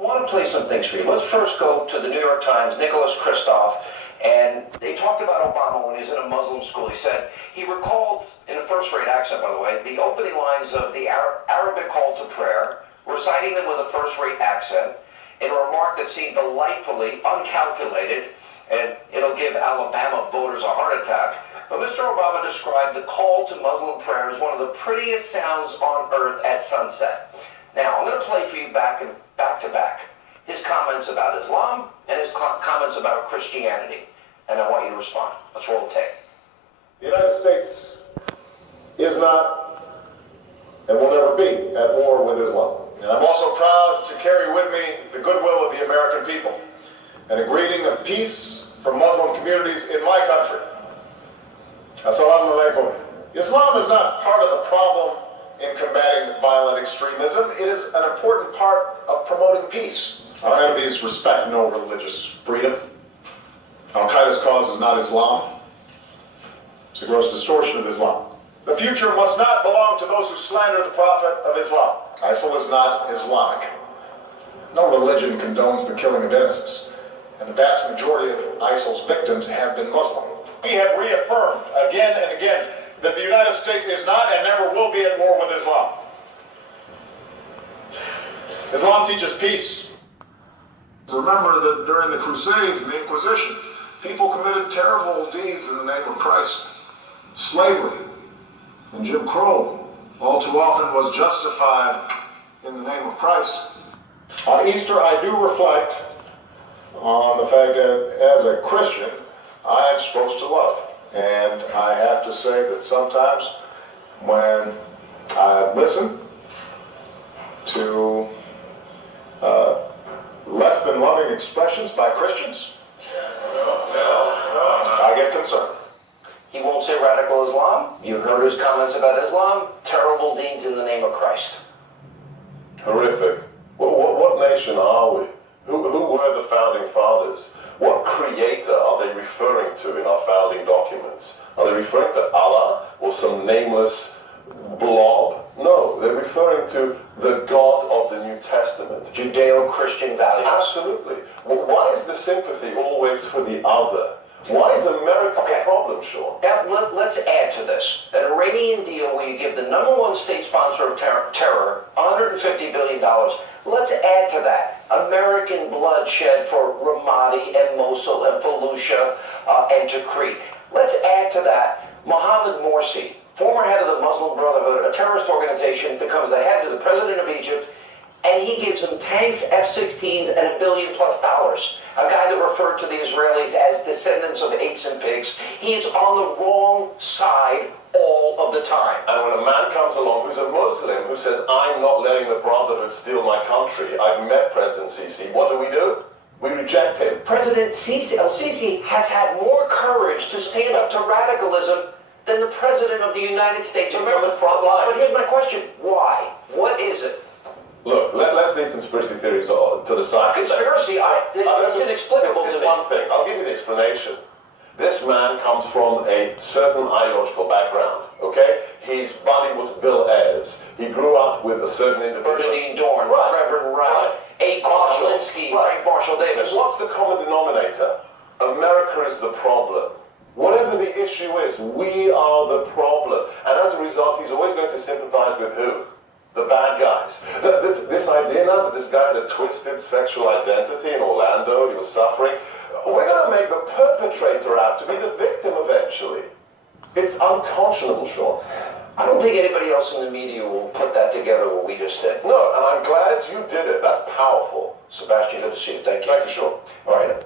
I want to play some things for you. Let's first go to the New York Times, Nicholas Kristof, and they talked about Obama when he was in a Muslim school. He said he recalled, in a first-rate accent, by the way, the opening lines of the Arabic call to prayer, reciting them with a first-rate accent, in a remark that seemed delightfully uncalculated, and it'll give Alabama voters a heart attack. But Mr. Obama described the call to Muslim prayer as one of the prettiest sounds on earth at sunset. Now, I'm going to play for you back to back his comments about Islam and his comments about Christianity. And I want you to respond. Let's roll the tape. The United States is not and will never be at war with Islam. And I'm also proud to carry with me the goodwill of the American people and a greeting of peace from Muslim communities in my country. Assalamu alaikum. Islam is not part of the problem in combating violent extremism. It is an important part of promoting peace. Our enemies respect no religious freedom. Al-Qaeda's cause is not Islam. It's a gross distortion of Islam. The future must not belong to those who slander the Prophet of Islam. ISIL is not Islamic. No religion condones the killing of innocents, and the vast majority of ISIL's victims have been Muslim. We have reaffirmed again and again that the United States is not and never will be at war with Islam. Islam teaches peace. Remember that during the Crusades and the Inquisition, people committed terrible deeds in the name of Christ. Slavery and Jim Crow all too often was justified in the name of Christ. On Easter, I do reflect on the fact that as a Christian, I am supposed to love. And I have to say that sometimes when I listen to less than loving expressions by Christians, I get concerned. He won't say radical Islam. You heard his comments about Islam. Terrible deeds in the name of Christ. Horrific. What nation are we? Who were the founding fathers? What creator are they referring to in our founding documents? Are they referring to Allah or some nameless blob? No, they're referring to the God of the New Testament. Judeo-Christian values. Absolutely. Well, why is the sympathy always for the other? Why is America the problem, Sean? Now, let's add to this. An Iranian deal where you give the #1 state sponsor of terror $150 billion. Let's add to that American bloodshed for Ramadi and Mosul and Fallujah and Tikrit. Let's add to that Mohammed Morsi, former head of the Muslim Brotherhood, a terrorist organization, becomes the head of the president of Egypt, and he gives them tanks, F-16s, and $1 billion+. A guy that referred to the Israelis as descendants of apes and pigs. He is on the wrong side all of the time. And when a man comes along who's a Muslim who says, I'm not letting the Brotherhood steal my country, I've met President Sisi, what do? We reject him. President El-Sisi has had more courage to stand up to radicalism than the President of the United States. He's on the front line. But here's my question. Why? What is it? Look, let's leave conspiracy theories to the side. Conspiracy? It's inexplicable to me. One thing. I'll give you the explanation. This man comes from a certain ideological background, okay? His buddy was Bill Ayers. He grew up with a certain individual. Bernardine Dorn, Right. Reverend Wright, A. Marshall, Frank Marshall Davis. So what's the common denominator? America is the problem. Whatever the issue is, we are the problem. And as a result, he's always going to sympathize with who? The bad guys. This idea now that this guy had a twisted sexual identity in Orlando, he was suffering, we're going to make the perpetrator out to be the victim eventually. It's unconscionable, Sean. I don't think anybody else in the media will put that together what we just did. No, and I'm glad you did it. That's powerful. Sebastian, good to see you. Thank you. Thank you, Sean. All right.